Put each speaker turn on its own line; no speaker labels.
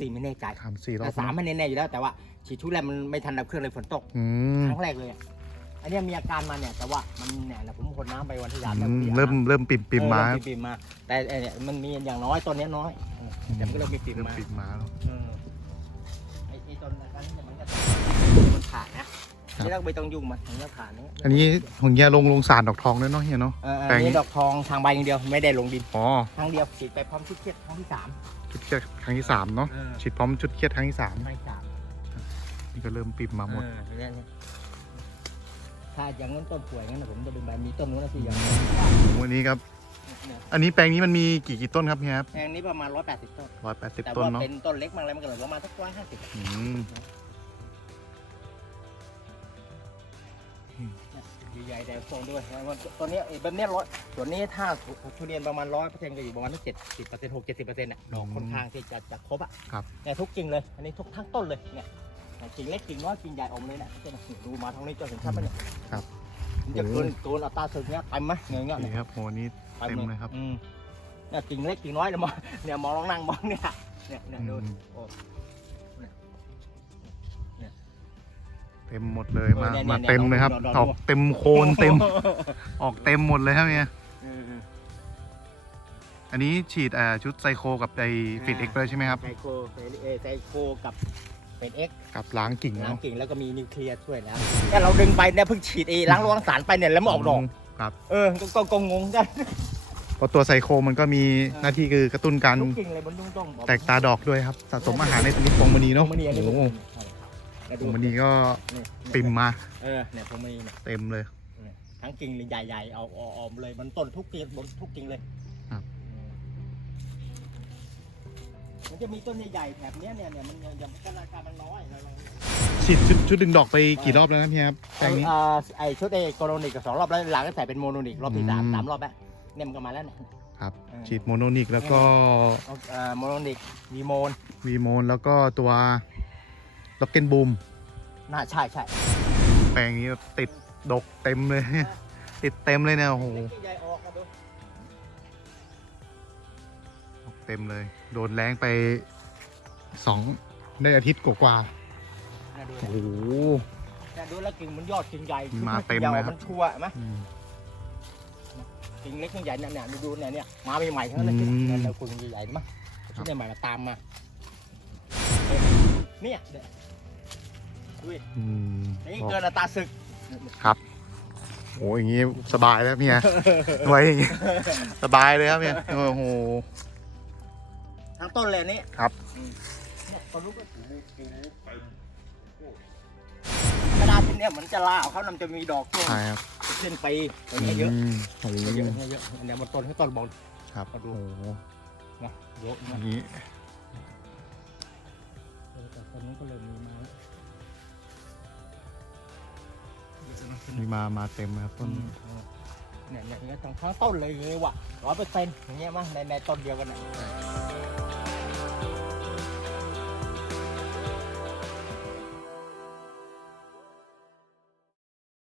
สี่ไม่แน่ใจ
สามสี่รอ
แต่
บ
สามไม่แน่ๆอยู่แล้วแต่ว่าฉีดชุดแรกมันไม่ทันดับเครื่องเลยฝนตก
อืม
ครั้งแรกเลยอะอันเนี้ยมีอาการมาเนี่ยแต่ว่ามันเนี่ยนะผมคนน้ำไปวันที่ยาม
อืมเริ่มเริ่มปิ่มปิ่มมา
เออเริ่ปิ่มๆมาแต่ไอ้เนี่ยมันมีอย่างน้อยต้นเนี้ยน้อยเออแต่มันก็เริ่มมีปิ่ม
เริ่ม
มา
ปิ่มมาแล้ว
เออไอ้ นี่เราไม่ต้องยุ่งมันมันก็ขาดนี่
อันนี้ของเฮียลงลงสารดอกทองด้วยเนาะเฮียเนาะ
เออ
แปล
อั
ง
น
นี้
นี้ดอกทองทางใบอย่างเดียวไม่ได้ลงดิน
อ๋อ
ครั้งเดียวฉีดไปพร้อมชุดเครียดครั้งที่สาม
ชุดเครียดครั้งที่สามเนาะ
เออ
ฉีดพร้อมชุดเครียดครั้งที่สาม
ครั้งที่สาม
นี่ก็เริ่มปิ่มมาหมด
เออเนี่ยเนี่ยถ้าอย่างนั้นต้นป่วยงั้นนะผมจะดึงใบมีต้นนู้นนะที่ยัง
วันนี้ครับ
เนี่ย
อันนี้แปลงนี้มันมีกี่กี่ต้นครับเฮียครับ
แปลงนี้ประมาณร้อยแปดสิบต้น
ร้อยแปดสิบ
แต่
ต้น
ว่า
เนาะ
เป็นต้นเล็กบางอะไรมันก็เหลือประมาณสักร้อยห้าสิบ
อืม
ใหญ่ๆแต่ทรงด้วยนะว่าตัวเนี้ยไอ้แบบเนี้ยร้อยส่วนนี้ถ้าทุเรียนประมาณร้อยเปอร์เซ็นต์ก็อยู่ประมาณสักเจ็ดสิบเปอร์เซ็นต์หกเจ็ดสิบเปอร์เซ็นต์น่ะดอกค่อนข้างที่จะจะครบอะ
ครับ
เนี่ยทุกกิ่งเลยอันนี้ทุกทั้งต้นเลยเนี่ยกิ่งเล็กกิ่งน้อยกิ่งใหญ่อมเลยนะเนี่ยดูมาทางนี้จะเห็นชัดไหมเนี่ย
ครับ
มันจะเกินเกินอัตราส่วนเนี้ยเต็มไหมเงี้ยเงี้ย
นี่ครับโหนี่เต็มเลยครับ
อืมเนี่ยกิ่งเล็กกิ่งน้อยเนี่ยมองเนี่ยมองลองนั่งมองเนี่ยเนี่ยเนี่ยดู
อืม
โอ้
เต็มหมดเลยมา
เออเนี่ย
มา
เนี่ย
เต็มเลยครับ
ดอกดอก
ออกเต็มโคนเต็มออกเต็มหมดเลยครับเฮีย
เออเออ
อันนี้ฉีดอ่าชุดไซโคกับไอฟิตเอ็กซ์เลยใช่ไหมครับ
ไซโคเออไซโคกับเป็นเอ็ก
กับล้างกิ่ง
ล้าง
เนาะ
กิ่งแล้วก็มีนิวเคลียร์ช่วยแล้วเนี่ยเราดึงไปเนี่ยเพิ่งฉีดเอล้างรวงสารไปเนี่ยแล้วมันออกดอก
ครับ
เออก็ก็ก็งงกัน
เพราะตัวไซโคมันก็มีหน้าที่คือกระตุ้นการ
ทุกกิ่งเลยมันต้องต้อง
แตกตาดอกด้วยครับสะสมอาหารในชนิดฟองมณีเนาะ
พวงมณีอันนี้
โอ้โห
แล้ว
ฟ
ดู
องมณีก็
นี่
ปิ่มมา
เออเนี่ยพวงมณีเนี่ย
เต็มเลย
ทั้งกิ่งใหญ่ๆเอาเอาเอาเลย มันต้นทุกกิ่งบนทุกกิ่งเลย
ครับ
มันจะมีต้นใหญ่ๆแถบเนี้ยเนี่ยเนี่ยมันยังยังขนาดการมันน้อยเราลอง
ฉีดชุดชุดดึงดอกไปกี่รอบแล้วนะพี่ครับแปลงนี้
เอ่อไอชุดเอโกโรนิกกับสองรอบแล้วหลังก็ใส่เป็นโมโนนิกรอบที่สาม
อืม
สามรอบแล้วเนี่ยมันก็มาแล้วเนี่ย
ครับ
เออ
ฉีดโมโนนิกแล้วก็
เอาเอ่อโมโนนิกมีโมน
วีโมนแล้วก็ตัว ล็อกเก็นบูม
น่าใช่ใช่
แปลงนี้ติดดกเต็มเลย ติดเต็มเลยเนี่ยโอ้โห
ใหญ่ออกมาดู
ดกเต็มเลย โดนแรงไปสองได้อาทิตย์กว่า
น่าดู
ๆโอ้โห
น่าดูแล้วกิ่งมันยอดกิ่งใหญ่
มาเต็ม
ยาว
เลยครับ
มันชัวร์ไหม
อืม
กิ่งเล็กกิ่งใหญ่เนี่ยเนี่ยดูเนี่ยเนี่ยมาใหม่ๆทั้งนั้นเลย
อืม
เนี่ยแล้วคุณใหญ่ๆมั้ยชุดใหม่ๆมาตามมาเนี่ยเนี่ยดูดิ
อืม
นี่เกินอัตราศึก
โอ้ยอย่างงี้สบายแล้วเมียไว้อย่างงี้สบายเลยครับเมียโอ้โห
ทั้งต้นเลยนี่
ครับ
อืมเนี่ยต้นลูกก็ถูถูเต็มเวลาที่เนี่ยมันจะลาของเขานำจะมีดอกช่วง
ใช่ครับ
เส้นปีอย่างเงี้ยเยอะ
มโอ้โห
เยอะเยอะอันเนี้ยบนต้นให้ต้นบอล
ครับ
มาดู
โอ้โห
นะเยอะ
อ
นะ
ย่างนี้ มีมามาเต็มครับต้น
เนี่ยเนี่ยอย่างเงี้ยทั้งทั้งต้นเลยเลยว่ะร้อยเปอร์เซ็นต์อย่างเงี้ยมั้งในในต้นเดียวกันน่ะ